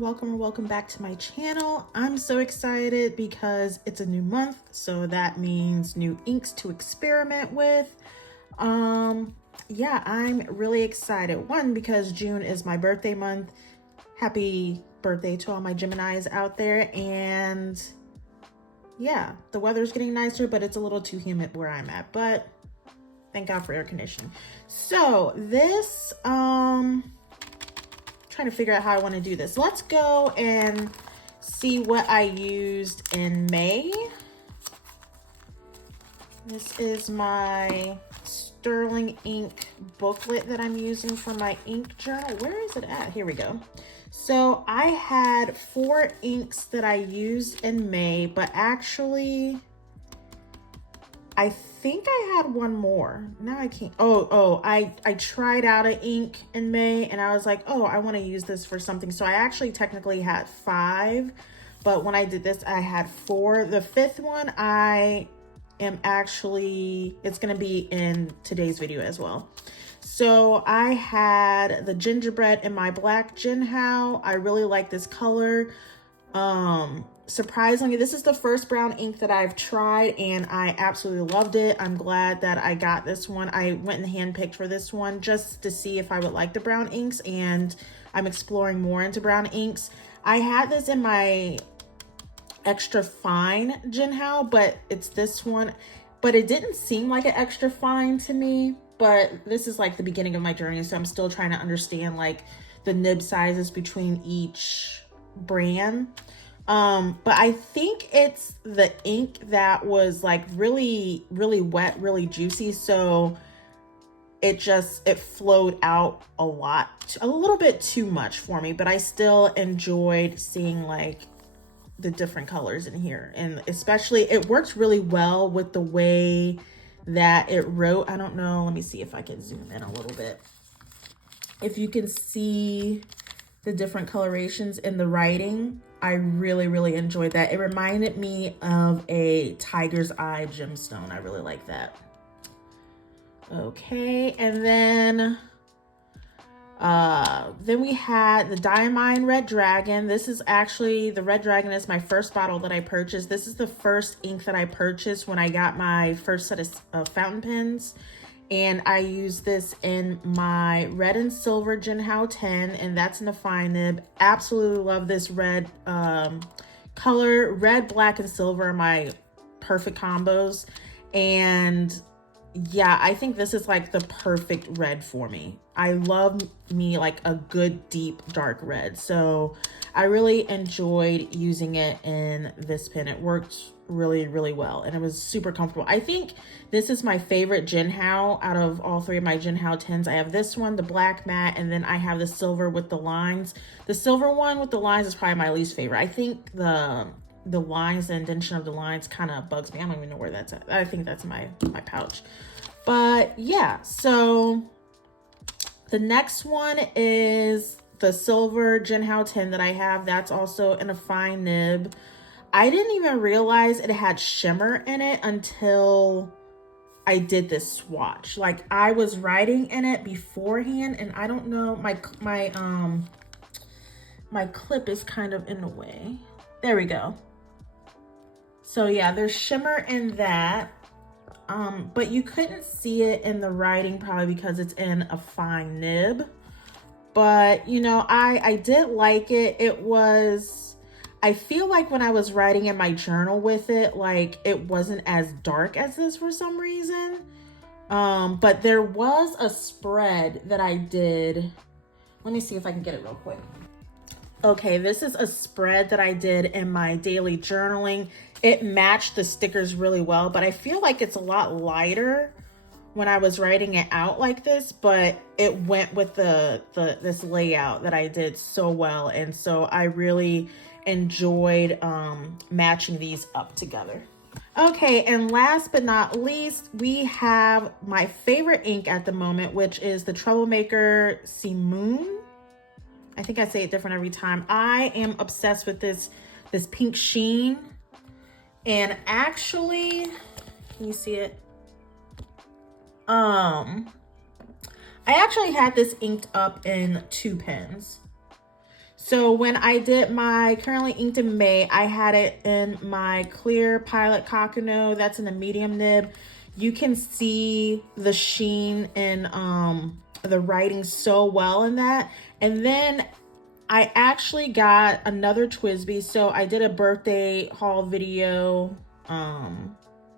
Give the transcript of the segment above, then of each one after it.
Welcome or welcome back to my channel. I'm so excited because it's a new month, so that means new inks to experiment with. Yeah, I'm really excited. One, because June is my birthday month. Happy birthday to all my Geminis out there. And yeah, the weather's getting nicer, but it's a little too humid where I'm at, but thank God for air conditioning. So this, trying to figure out how I want to do this. Let's go and see what I used in May. This is my Sterling ink booklet that I'm using for my ink journal. Where is it at? Here we go. So I had 4 inks that I used in May, but actually I think I had one more. Now I can't. I tried out an ink in May and I was like, oh, I want to use this for something. So I actually technically had 5, but when I did this, I had 4. The 5th one, it's going to be in today's video as well. So I had the gingerbread in my black Jinhao. I really like this color. Surprisingly, this is the first brown ink that I've tried and I absolutely loved it. I'm glad that I got this one. I went and handpicked for this one just to see if I would like the brown inks, and I'm exploring more into brown inks. I had this in my extra fine Jinhao, but it's this one, but it didn't seem like an extra fine to me. But this is like the beginning of my journey, so I'm still trying to understand like the nib sizes between each brand. But I think it's the ink that was like really wet, really juicy, so it flowed out a little bit too much for me, but I still enjoyed seeing like the different colors in here, and especially it worked really well with the way that it wrote. I don't know, let me see if I can zoom in a little bit. If you can see the different colorations in the writing, I really enjoyed that. It reminded me of a tiger's eye gemstone. I really like that. Okay, and then we had the Diamine Red Dragon. This is actually, the Red Dragon is my first bottle that I purchased. This is the first ink that I purchased when I got my first set of fountain pens. And I use this in my red and silver Jinhao 10, and that's in the fine nib. Absolutely love this red color. Red, black, and silver are my perfect combos. And yeah, I think this is like the perfect red for me. I love me like a good deep dark red. So I really enjoyed using it in this pen. It worked really well and it was super comfortable. I think this is my favorite Jinhao out of all 3 of my Jinhao 10s. I have this one, the black matte, and then I have the silver with the lines. The silver one with the lines is probably my least favorite. I think the lines, the indentation of the lines kind of bugs me. I don't even know where that's at. I think that's my pouch. But yeah, so the next one is the silver Jinhao 10 that I have. That's also in a fine nib. I didn't even realize it had shimmer in it until I did this swatch. Like, I was writing in it beforehand, and I don't know, my clip is kind of in the way. There we go. So yeah, there's shimmer in that. But you couldn't see it in the writing probably because it's in a fine nib. But you know, I did like it. I feel like when I was writing in my journal with it, like it wasn't as dark as this for some reason. But there was a spread that I did. Let me see if I can get it real quick. Okay, this is a spread that I did in my daily journaling. It matched the stickers really well, but I feel like it's a lot lighter when I was writing it out like this, but it went with this layout that I did so well. And so I really enjoyed matching these up together. Okay, and last but not least, we have my favorite ink at the moment, which is the Troublemaker Simoon. I think I say it different every time. I am obsessed with this pink sheen. And actually, can you see it? I actually had this inked up in 2 pens. So when I did my currently inked in May, I had it in my clear Pilot Kakuno. That's in the medium nib. You can see the sheen and the writing so well in that. And then I actually got another Twsbi. So I did a birthday haul video. I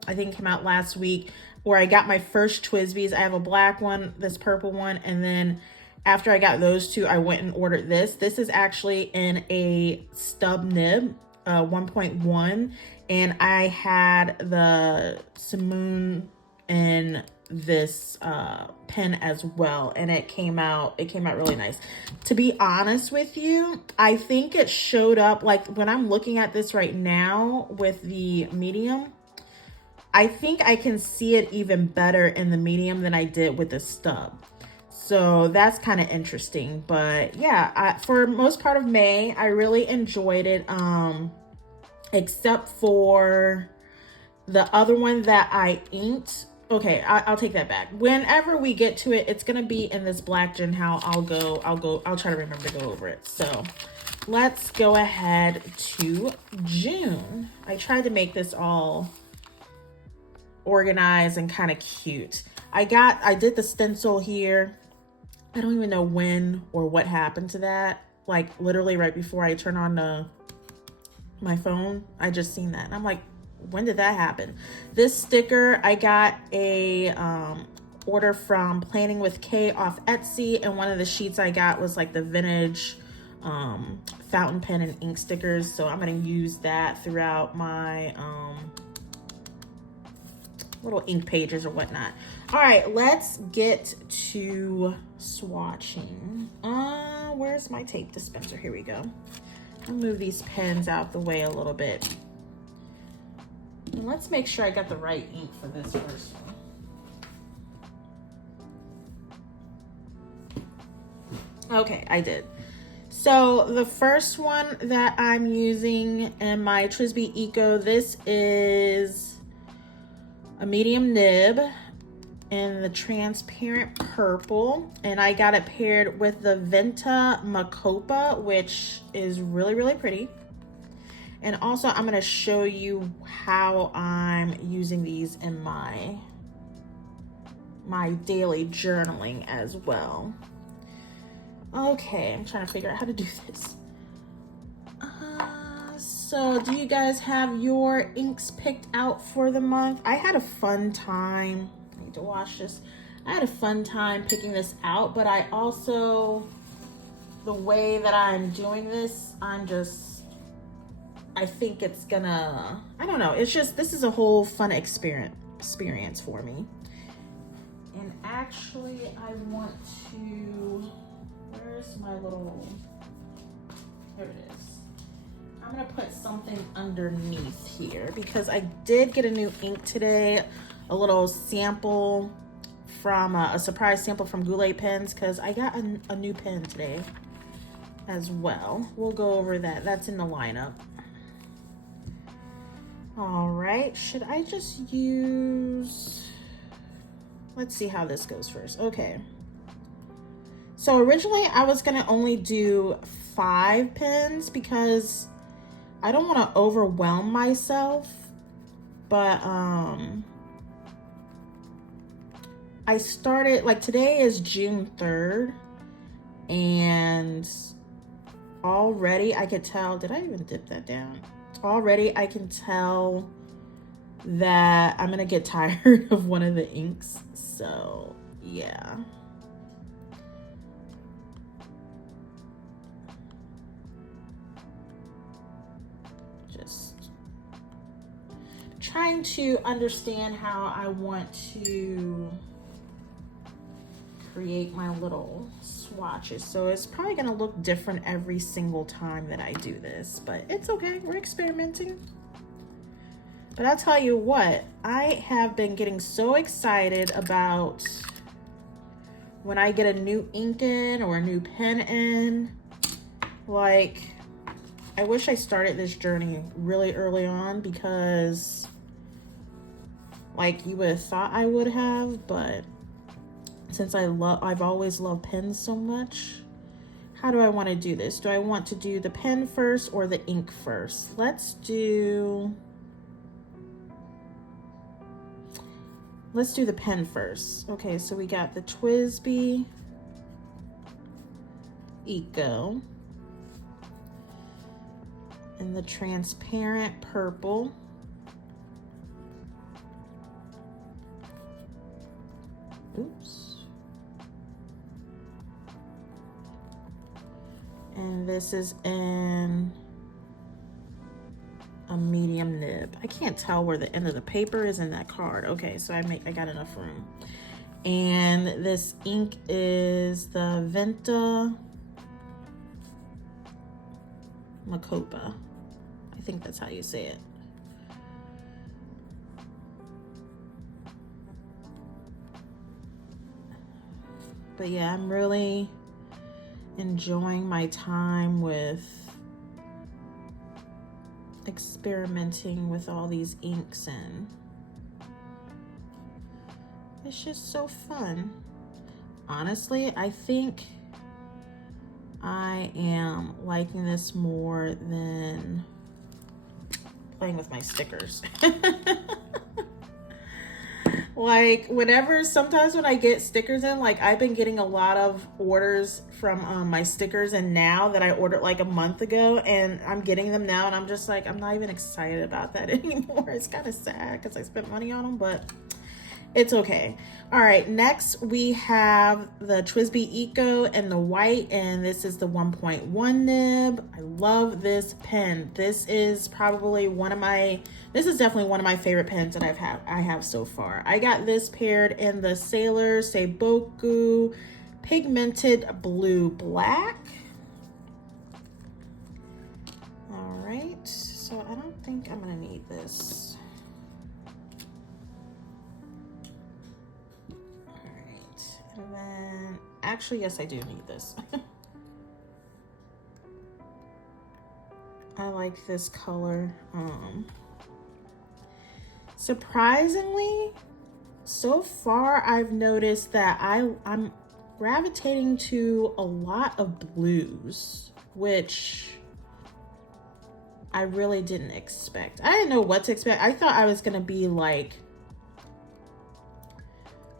think it came out last week, where I got my first Twsbis. I have a black one, this purple one, and then after I got those two, I went and ordered this. This is actually in a stub nib, 1.1, and I had the Simoon in this pen as well, and it came out really nice. To be honest with you, I think it showed up, like when I'm looking at this right now with the medium, I think I can see it even better in the medium than I did with the stub. So that's kind of interesting. But yeah, for most part of May, I really enjoyed it. Except for the other one that I inked. Okay, I'll take that back. Whenever we get to it, it's gonna be in this black Jinhao. I'll try to remember to go over it. So let's go ahead to June. I tried to make this all organized and kind of cute. I did the stencil here. I don't even know when or what happened to that. Like literally right before I turn on my phone, I just seen that. And I'm like, when did that happen? This sticker, I got a order from Planning with K off Etsy. And one of the sheets I got was like the vintage fountain pen and ink stickers. So I'm going to use that throughout my little ink pages or whatnot. All right, let's get to swatching. Where's my tape dispenser? Here we go. I'll move these pens out the way a little bit. And let's make sure I got the right ink for this first one. Okay, I did. So the first one that I'm using in my Twsbi Eco, this is a medium nib in the transparent purple, and I got it paired with the Vinta Makopa, which is really, really pretty. And also I'm going to show you how I'm using these in my daily journaling as well. Okay, I'm trying to figure out how to do this. So do you guys have your inks picked out for the month? I had a fun time. I need to wash this. I had a fun time picking this out, but I also, the way that I'm doing this, I think it's gonna, I don't know. It's just, this is a whole fun experience for me. And actually I want to, where's my little, here it is. I'm gonna put something underneath here because I did get a new ink today, a little sample from a surprise sample from Goulet Pens, because I got a new pen today as well. We'll go over that. That's in the lineup. All right, should I just use, let's see how this goes first. Okay. So originally I was gonna only do 5 pens because I don't want to overwhelm myself, but I started, like today is June 3rd, and already I could tell, did I even dip that down? Already I can tell that I'm gonna get tired of one of the inks, so yeah. Just trying to understand how I want to create my little swatches. So it's probably gonna look different every single time that I do this, but it's okay, we're experimenting. But I'll tell you what, I have been getting so excited about when I get a new ink in or a new pen in. Like, I wish I started this journey really early on, because like you would have thought I would have, but since I've always loved pens so much, how do I want to do this? Do I want to do the pen first or the ink first? Let's do the pen first. Okay, so we got the Twsbi Eco and the transparent purple. Oops. And this is in a medium nib. I can't tell where the end of the paper is in that card. Okay, so I got enough room. And this ink is the Vinta Makopa. I think that's how you say it. But yeah, I'm really enjoying my time with experimenting with all these inks, and it's just so fun. Honestly, I think I am liking this more than playing with my stickers. Like, sometimes when I get stickers in, like, I've been getting a lot of orders from my stickers, and now that I ordered like a month ago, and I'm getting them now, and I'm just like, I'm not even excited about that anymore. It's kind of sad because I spent money on them, but it's okay. All right, next we have the Twsbi Eco and the white, and this is the 1.1 nib. I love this pen. This is definitely one of my favorite pens that I have so far. I got this paired in the Sailor Seiboku Pigmented Blue Black. All right, so I don't think I'm gonna need this. And then, actually, yes, I do need this. I like this color. Surprisingly, so far, I've noticed that I'm gravitating to a lot of blues, which I really didn't expect. I didn't know what to expect. I thought I was gonna be like,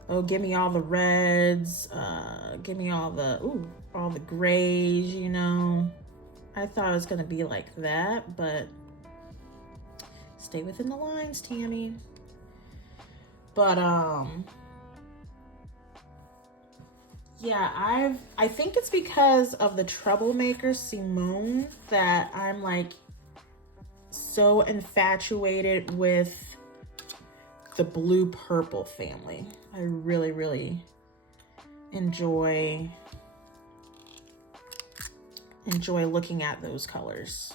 oh, give me all the reds, give me all the grays, you know. I thought it was gonna be like that, but stay within the lines, Tammy. But yeah, I think it's because of the troublemaker Simone that I'm like so infatuated with the blue purple family. I really, really enjoy looking at those colors.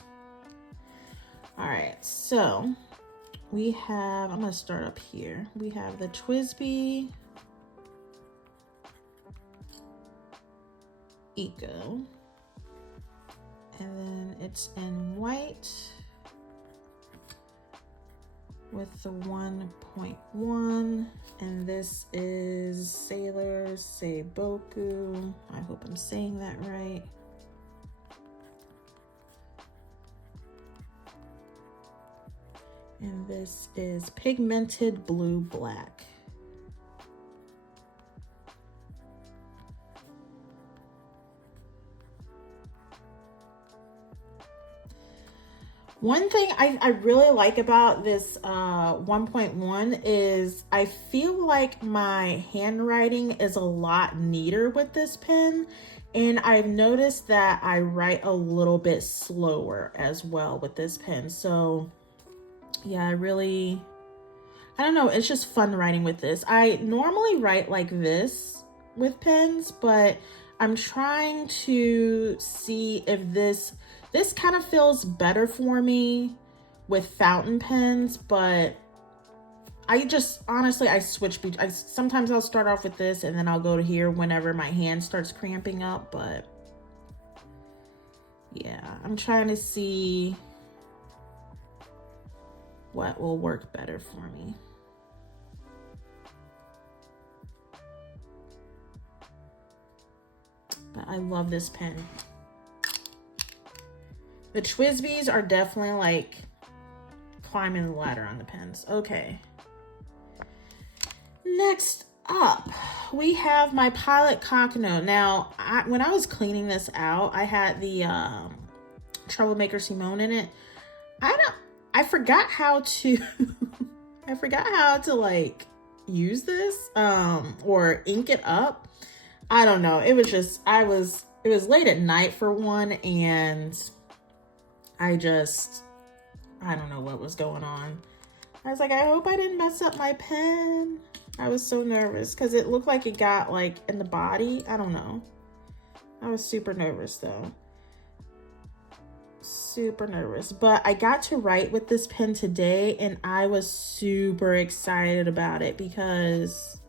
All right, so we have, I'm gonna start up here. We have the Twsbi Eco, and then it's in white with the 1.1, and this is Sailor Seiboku. I hope I'm saying that right. And this is Pigmented Blue Black. One thing I really like about this 1.1 is I feel like my handwriting is a lot neater with this pen, and I've noticed that I write a little bit slower as well with this pen. So yeah, I don't know, it's just fun writing with this. I normally write like this with pens, but I'm trying to see if this kind of feels better for me with fountain pens, but I just, honestly, I switch. Sometimes I'll start off with this and then I'll go to here whenever my hand starts cramping up, but yeah, I'm trying to see what will work better for me. But I love this pen. The Twsbis are definitely like climbing the ladder on the pens. Okay. Next up, we have my Pilot Kakuno. Now, when I was cleaning this out, I had the Troublemaker Simone in it. I forgot how to I forgot how to like use this or ink it up. I don't know. It was just it was late at night for one, and I don't know what was going on. I was like, I hope I didn't mess up my pen. I was so nervous because it looked like it got like in the body. I don't know. I was super nervous though. Super nervous. But I got to write with this pen today, and I was super excited about it because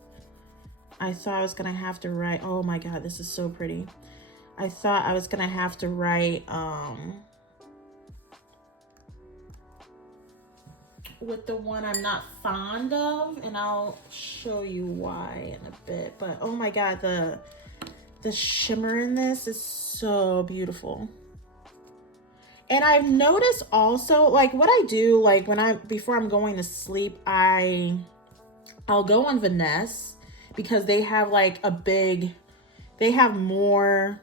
I thought I was going to have to write. Oh my God, this is so pretty. I thought I was going to have to write with the one I'm not fond of, and I'll show you why in a bit. But oh my God, the shimmer in this is so beautiful. And I've noticed also, like what I do, like before I'm going to sleep, I'll go on Vanessa because they have like they have more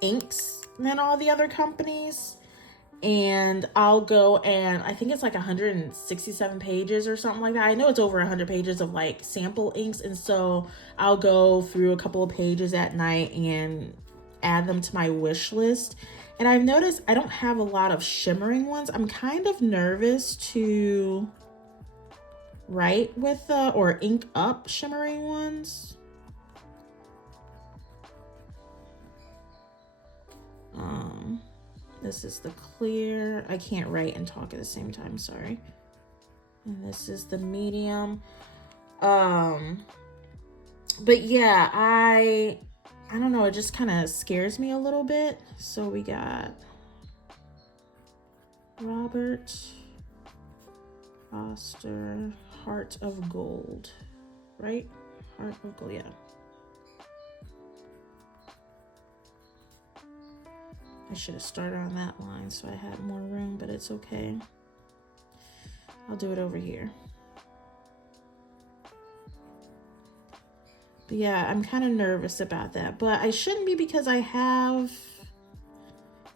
inks than all the other companies. And I'll go, and I think it's like 167 pages or something like that. I know it's over 100 pages of like sample inks. And so I'll go through a couple of pages at night and add them to my wish list. And I've noticed I don't have a lot of shimmering ones. I'm kind of nervous to write with or ink up shimmering ones. This is the clear. I can't write and talk at the same time, sorry. And this is the medium. But yeah, I don't know, it just kind of scares me a little bit. So we got Robert, Oster, Heart of Gold, right? Heart of Gold, yeah. I should have started on that line so I had more room, but it's okay. I'll do it over here. But yeah, I'm kind of nervous about that, but I shouldn't be because I have,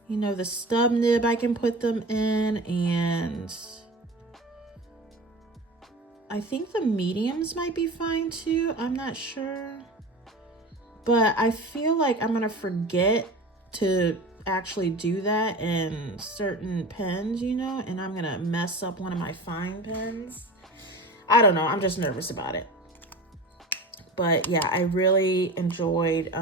you know, the stub nib I can put them in, and I think the mediums might be fine too. I'm not sure, but I feel like I'm gonna forget to actually do that in certain pens, you know, and I'm gonna mess up one of my fine pens. I don't know, I'm just nervous about it. But yeah, I really enjoyed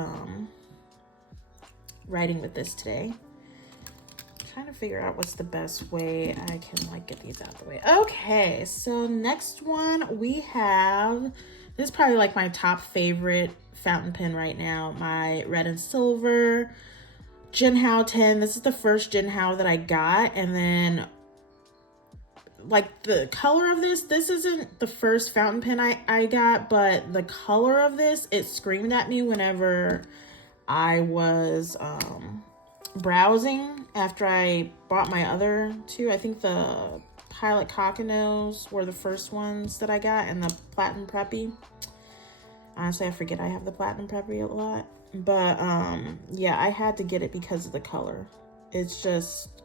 writing with this today. I'm trying to figure out what's the best way I can like get these out the way. Okay, so next one we have, this is probably like my top favorite fountain pen right now, my red and silver Jinhao 10. This is the first Jinhao that I got, and then like the color of this isn't the first fountain pen I got, but the color of this, it screamed at me whenever I was browsing after I bought my other two. I think the Pilot Kakunos were the first ones that I got, and the Platinum Preppy. Honestly, I forget I have the Platinum Preppy a lot. But yeah, I had to get it because of the color. It's just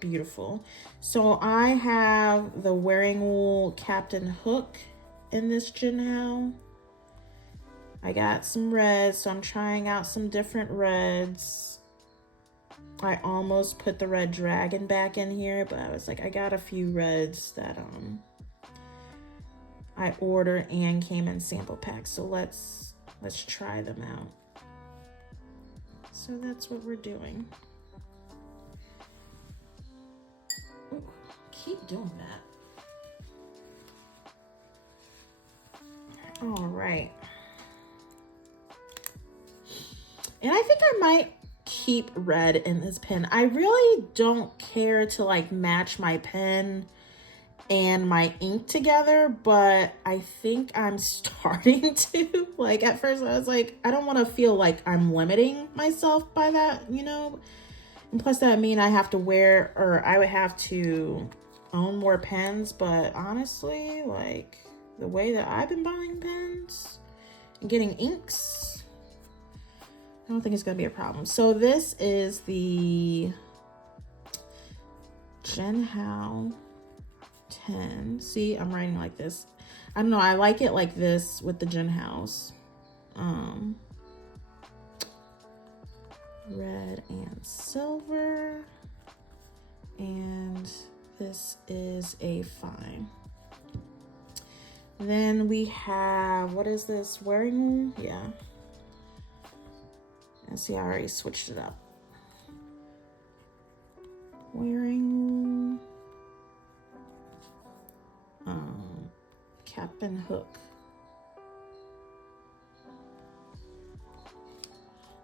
beautiful. So I have the Wearingeul Captain Hook in this Jinhao. I got some reds, so I'm trying out some different reds. I almost put the red dragon back in here, but I was like, I got a few reds that I ordered and came in sample packs. So let's try them out. So that's what we're doing. Ooh, keep doing that. All right. And I think I might keep red in this pen. I really don't care to like match my pen and my ink together, but I think I'm starting to. Like, at first I was like, I don't want to feel like I'm limiting myself by that, you know? And plus that would mean I have to wear, or I would have to own more pens, but honestly, like, the way that I've been buying pens and getting inks, I don't think it's gonna be a problem. So this is the Jinhao 10. See, I'm writing like this. I don't know, I like it like this with the Jinhaos. Red and silver. And this is a fine. Then we have, what is this? Wearingeul? Yeah. And see, I already switched it up. Wearingeul. Cap and hook.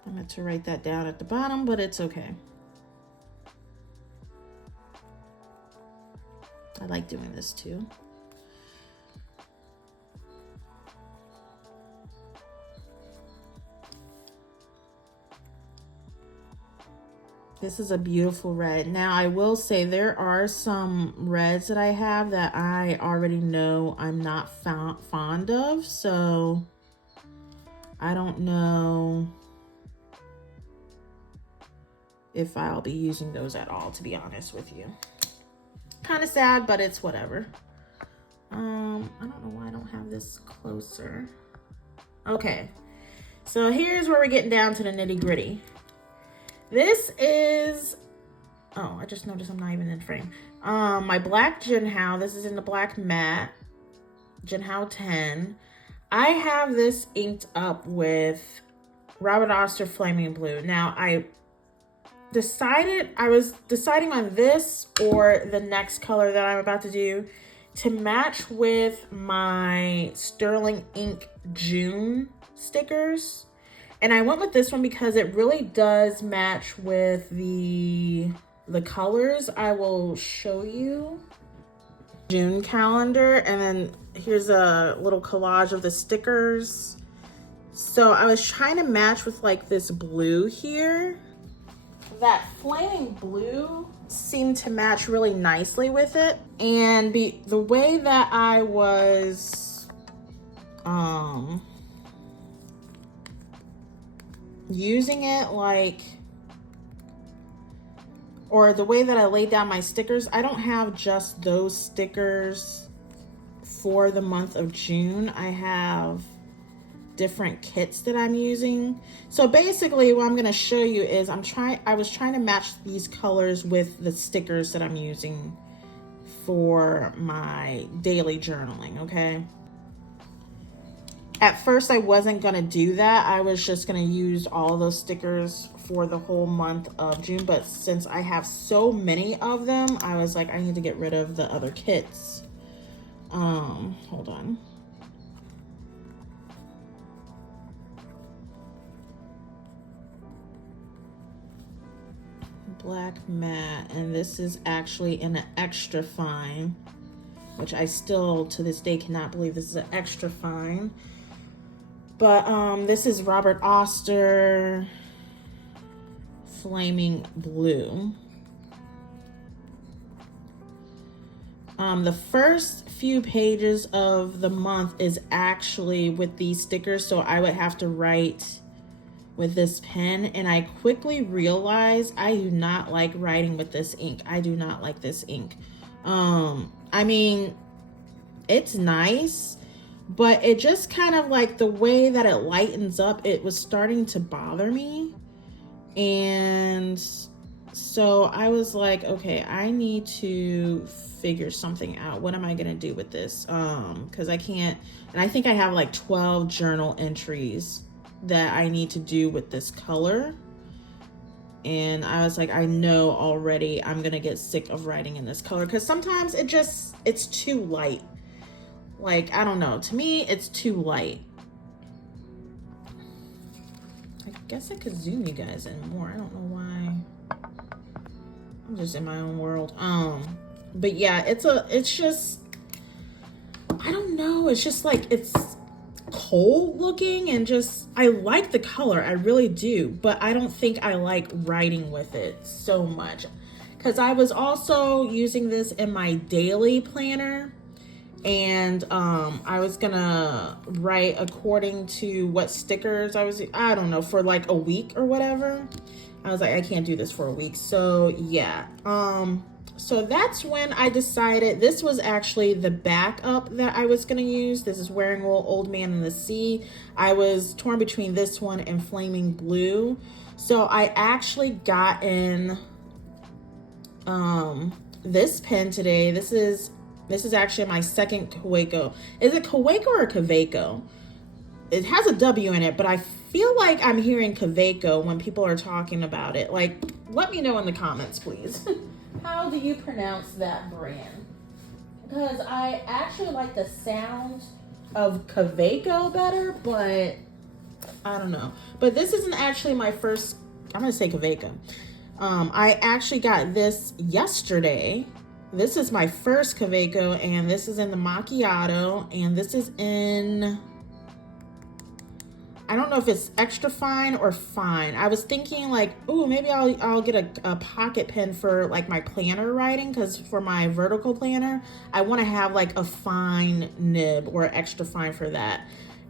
I meant to write that down at the bottom, but it's okay. I like doing this too. This is a beautiful red. Now, I will say there are some reds that I have that I already know I'm not fond of, so I don't know if I'll be using those at all, to be honest with you. Kind of sad, but it's whatever. I don't know why I don't have this closer. Okay, so here's where we're getting down to the nitty gritty. This is, oh, I just noticed I'm not even in frame. My black Jinhao. This is in the black matte Jinhao 10. I have this inked up with Robert Oster Flaming Blue. Now, I was deciding on this or the next color that I'm about to do to match with my Sterling Ink June stickers. And I went with this one because it really does match with the colors. I will show you. June calendar, and then here's a little collage of the stickers. So I was trying to match with like this blue here. That flaming blue seemed to match really nicely with it. And the way that I was using it, like, or the way that I laid down my stickers, I don't have just those stickers for the month of June. I have different kits that I'm using. So basically what I'm going to show you is I was trying to match these colors with the stickers that I'm using for my daily journaling, okay? At first, I wasn't gonna do that. I was just gonna use all of those stickers for the whole month of June. But since I have so many of them, I was like, I need to get rid of the other kits. Hold on. Black matte, and this is actually in an extra fine, which I still, to this day, cannot believe this is an extra fine. But this is Robert Oster Flaming Blue. The first few pages of the month is actually with these stickers, so I would have to write with this pen, and I quickly realized I do not like writing with this ink. I do not like this ink. I mean, it's nice, but it just kind of like the way that it lightens up, it was starting to bother me. And so I was like, okay, I need to figure something out. What am I gonna do with this? Because I can't, and I think I have like 12 journal entries that I need to do with this color. And I was like, I know already I'm gonna get sick of writing in this color because sometimes it's too light. Like, I don't know, to me it's too light. I guess I could zoom you guys in more. I don't know why. I'm just in my own world. But yeah, it's just, I don't know. It's just like, it's cold looking and just, I like the color. I really do. But I don't think I like writing with it so much. Because I was also using this in my daily planner. And I was gonna write according to what stickers I don't know, for like a week or whatever. I was like, I can't do this for a week. So yeah. So that's when I decided this was actually the backup that I was gonna use. This is Wearingeul Old Man in the Sea. I was torn between this one and Flaming Blue. So I actually got in this pen today. This is actually my second Kaweco. Is it Kaweco or Kaweco? It has a W in it, but I feel like I'm hearing Kaweco when people are talking about it. Like, let me know in the comments, please. How do you pronounce that brand? Because I actually like the sound of Kaweco better, but I don't know. But this isn't actually my first, I'm going to say Kaweco. I actually got this yesterday. This is my first Kaweco, and this is in the macchiato, and this is in, I don't know if it's extra fine or fine. I was thinking like, ooh, maybe I'll get a pocket pen for like my planner writing, because for my vertical planner, I want to have like a fine nib or extra fine for that.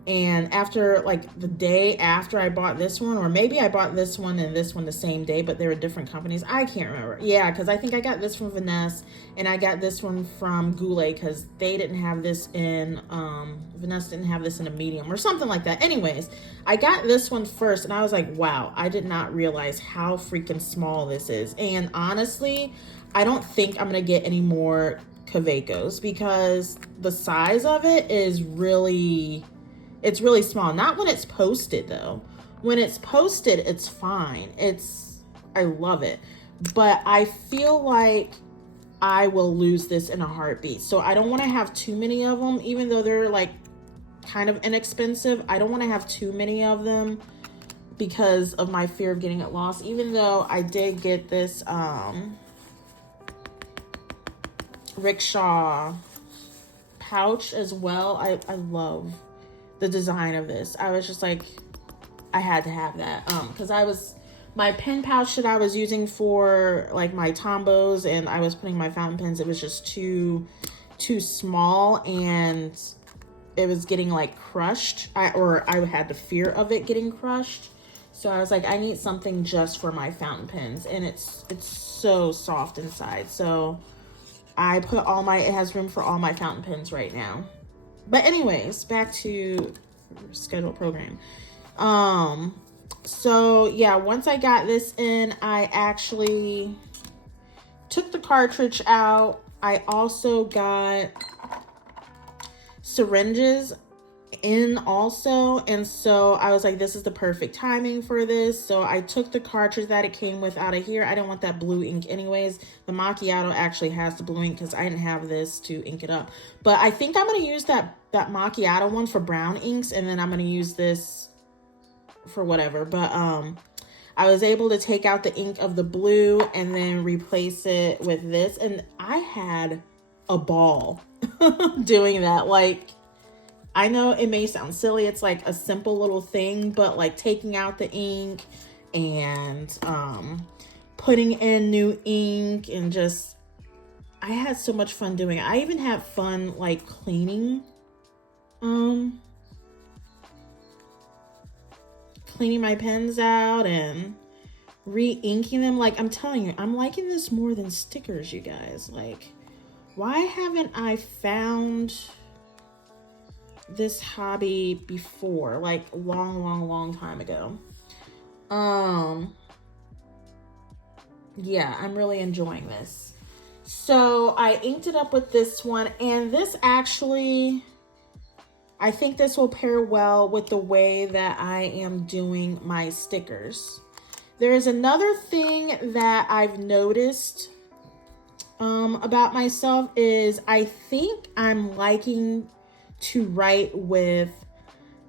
And after like the day after I bought this one, or maybe I bought this one and this one the same day, but they were different companies. I can't remember. Yeah, because I think I got this from Vanessa and I got this one from Goulet, because they didn't have this in, Vanessa didn't have this in a medium or something like that. Anyways, I got this one first and I was like, wow, I did not realize how freaking small this is. And honestly, I don't think I'm going to get any more Kawecos, because the size of it is really... It's really small. Not when it's posted though. When it's posted, it's fine. I love it. But I feel like I will lose this in a heartbeat. So I don't want to have too many of them, even though they're like kind of inexpensive. I don't want to have too many of them because of my fear of getting it lost. Even though I did get this rickshaw pouch as well. I love the design of this. I was just like, I had to have that because my pen pouch that I was using for like my Tombos and I was putting my fountain pens, it was just too small and it was getting like crushed. I had the fear of it getting crushed. So I was like, I need something just for my fountain pens, and it's so soft inside. So I put it has room for all my fountain pens right now. But anyways, back to scheduled program. So yeah, once I got this in, I actually took the cartridge out. I also got syringes in also, and so I was like, this is the perfect timing for this. So I took the cartridge that it came with out of here. I didn't want that blue ink anyways. The macchiato actually has the blue ink because I didn't have this to ink it up, but I think I'm going to use that macchiato one for brown inks, and then I'm going to use this for whatever. But I was able to take out the ink of the blue and then replace it with this, and I had a ball doing that. Like, I know it may sound silly, it's like a simple little thing, but like taking out the ink and putting in new ink, and just, I had so much fun doing it. I even had fun like cleaning my pens out and re-inking them. Like, I'm telling you, I'm liking this more than stickers, you guys. Like, why haven't I found this hobby before? Like, long time ago. Yeah, I'm really enjoying this. So I inked it up with this one, and this actually, I think this will pair well with the way that I am doing my stickers. There is another thing that I've noticed about myself is I think I'm liking to write with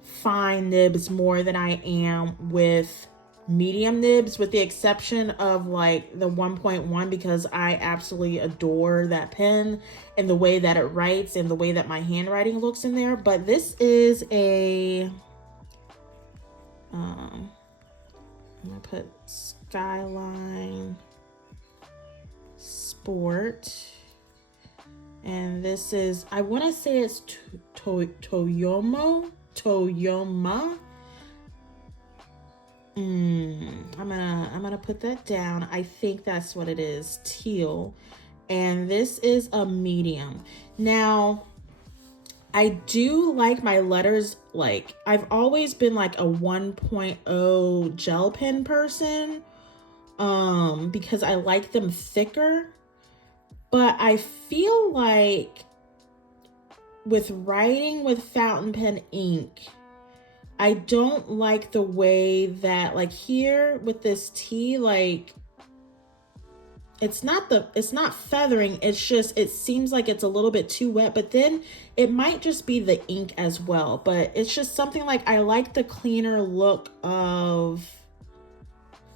fine nibs more than I am with medium nibs, with the exception of like the 1.1, because I absolutely adore that pen and the way that it writes and the way that my handwriting looks in there. But this is a I'm gonna put Skyline Sport, and this is, I want to say it's Toyoma. I'm gonna put that down. I think that's what it is, teal. And this is a medium. Now, I do like my letters, like I've always been like a 1.0 gel pen person, because I like them thicker. But I feel like with writing with fountain pen ink, I don't like the way that, like here with this T, like it's not feathering, it's just, it seems like it's a little bit too wet, but then it might just be the ink as well. But it's just something like, I like the cleaner look of,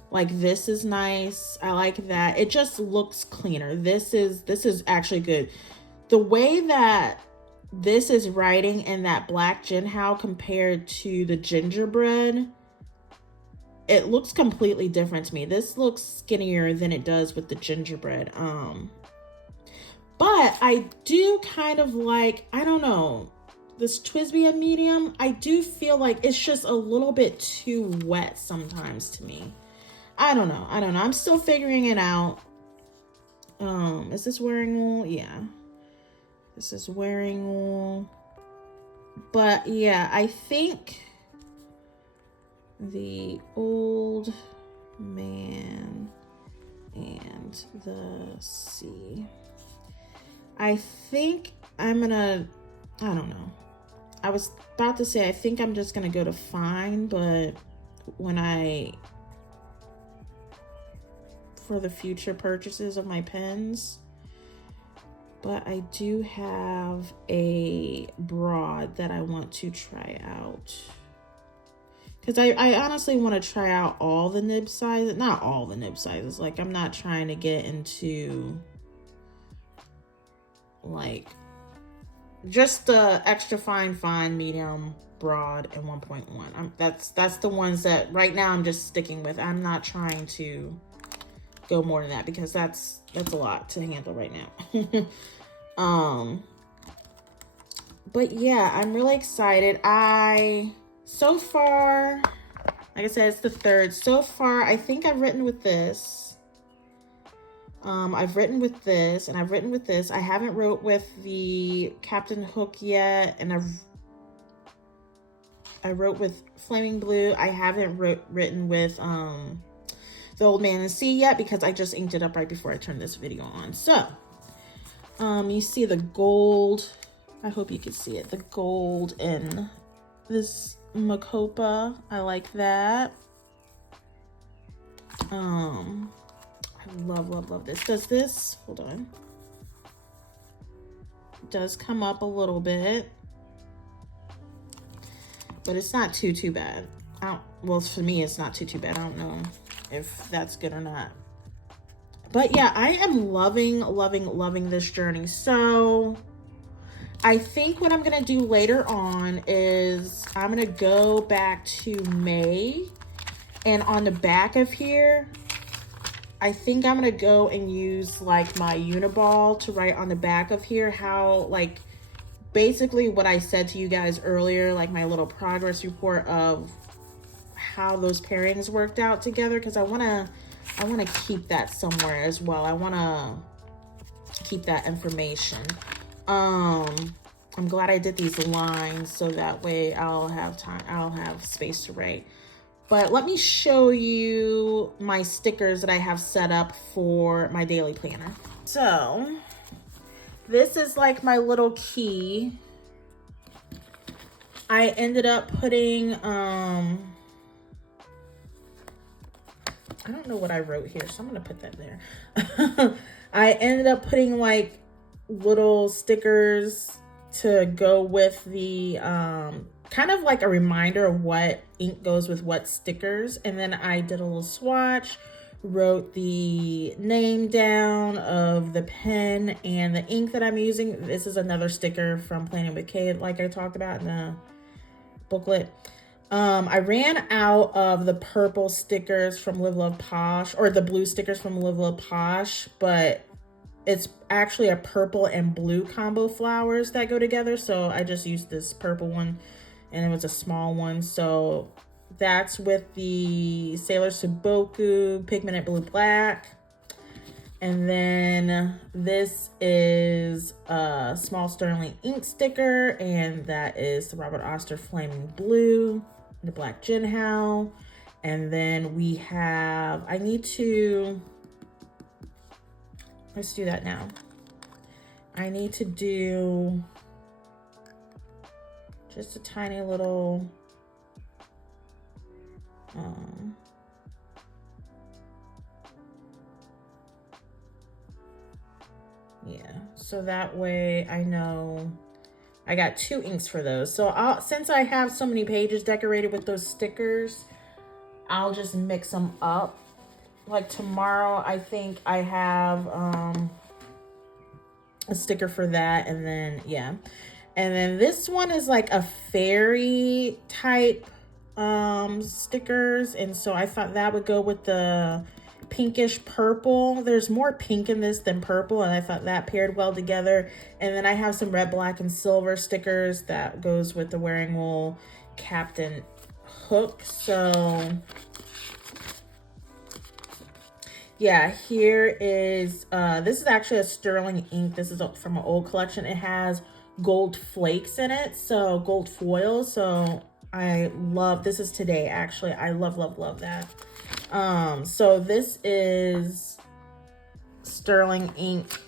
like this is nice. I like that. It just looks cleaner. This is actually good. The way that this is writing in that black Jinhao compared to the gingerbread, it looks completely different to me. This looks skinnier than it does with the gingerbread. But I do kind of like, I don't know, this Twsbi medium, I do feel like it's just a little bit too wet sometimes to me. I don't know. I'm still figuring it out. Is this Wearingeul? Yeah. This is Wearingeul. But yeah, I think the Old Man and the Sea. I think I'm gonna, I don't know. I was about to say, I think I'm just gonna go to Fine, but for the future purchases of my pens. But I do have a broad that I want to try out. Because I honestly want to try out all the nib sizes. Not all the nib sizes. Like, I'm not trying to get into, like, just the extra fine, medium, broad, and 1.1. That's the ones that right now I'm just sticking with. I'm not trying to go more than that, because that's a lot to handle right now. But yeah, I'm really excited. So far, like I said, it's the third. So far, I think I've written with this. I've written with this, and I've written with this. I haven't wrote with the Captain Hook yet, and I wrote with Flaming Blue. I haven't written with the Old Man and Sea yet, because I just inked it up right before I turned this video on. So, you see the gold. I hope you can see it. The gold in this Makopa. I like that. I love this. Does this, hold on. It does come up a little bit, but it's not too bad. Well, for me, it's not too bad. I don't know if that's good or not. But yeah, I am loving this journey. So I think what I'm gonna do later on is I'm gonna go back to May, and on the back of here, I think I'm gonna go and use like my Uniball to write on the back of here how, like, basically what I said to you guys earlier, like my little progress report of how those pairings worked out together, because I want to keep that somewhere as well. I want to keep that information. I'm glad I did these lines, so that way I'll have space to write. But let me show you my stickers that I have set up for my daily planner. So this is like my little key. I ended up putting, I don't know what I wrote here, so I'm gonna put that there. I ended up putting like little stickers to go with the kind of like a reminder of what ink goes with what stickers. And then I did a little swatch, wrote the name down of the pen and the ink that I'm using. This is another sticker from Planning with Kay, like I talked about in the booklet. I ran out of the purple stickers from Live Love Posh, or the blue stickers from Live Love Posh, but it's actually a purple and blue combo flowers that go together. So I just used this purple one, and it was a small one. So that's with the Sailor Seiboku Pigmented Blue Black. And then this is a small sterling ink sticker, and that is the Robert Oster Flaming Blue, the black Jinhao. And then we have, let's do that now. I need to do just a tiny little, yeah, so that way I know I got 2 inks for those. So since I have so many pages decorated with those stickers, I'll just mix them up. Like tomorrow, I think I have a sticker for that, and then, yeah. And then this one is like a fairy type stickers, and so I thought that would go with the pinkish purple. There's more pink in this than purple, and I thought that paired well together. And then I have some red, black, and silver stickers that goes with the Wearingeul Captain Hook. So yeah, here is this is actually a sterling ink. This is from an old collection. It has gold flakes in it, so gold foil. So I love, this is today actually. I love that. So this is sterling ink.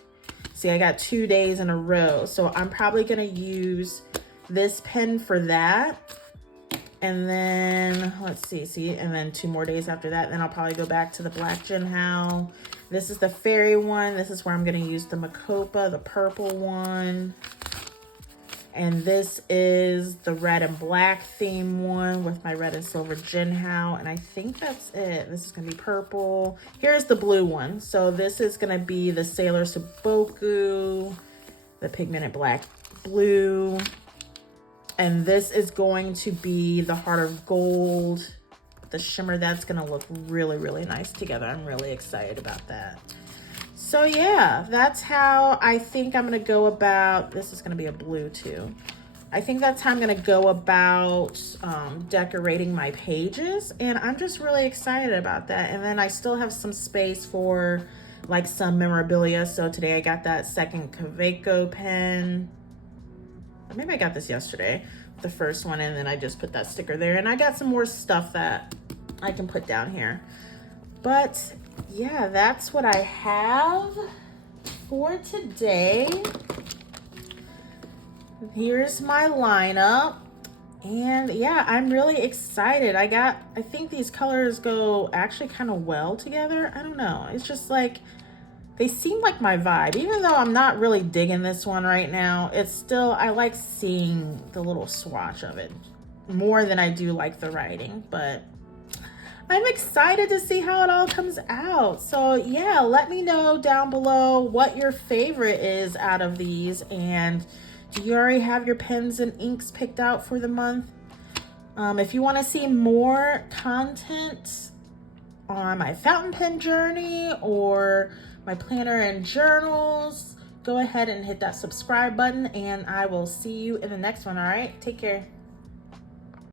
See, I got 2 days in a row, so I'm probably gonna use this pen for that. And then let's see, and then 2 more days after that, then I'll probably go back to the black Jinhao. This is the fairy one. This is where I'm gonna use the Makopa, the purple one. And this is the red and black theme one with my red and silver Jinhao. And I think that's it. This is gonna be purple. Here's the blue one. So this is gonna be the Sailor Seiboku, the Pigmented Black Blue. And this is going to be the Heart of Gold, the shimmer. That's gonna look really, really nice together. I'm really excited about that. So yeah, that's how I think I'm gonna go about, this is gonna be a blue too. I think that's how I'm gonna go about decorating my pages, and I'm just really excited about that. And then I still have some space for like some memorabilia. So today I got that second Kaweco pen. Or maybe I got this yesterday, the first one, and then I just put that sticker there. And I got some more stuff that I can put down here. But yeah, that's what I have for today. Here's my lineup. And yeah, I'm really excited. I think these colors go actually kind of well together. I don't know. It's just like, they seem like my vibe. Even though I'm not really digging this one right now, it's still, I like seeing the little swatch of it more than I do like the writing. But I'm excited to see how it all comes out. So yeah, let me know down below what your favorite is out of these. And do you already have your pens and inks picked out for the month? If you want to see more content on my fountain pen journey or my planner and journals, go ahead and hit that subscribe button, and I will see you in the next one. All right, take care.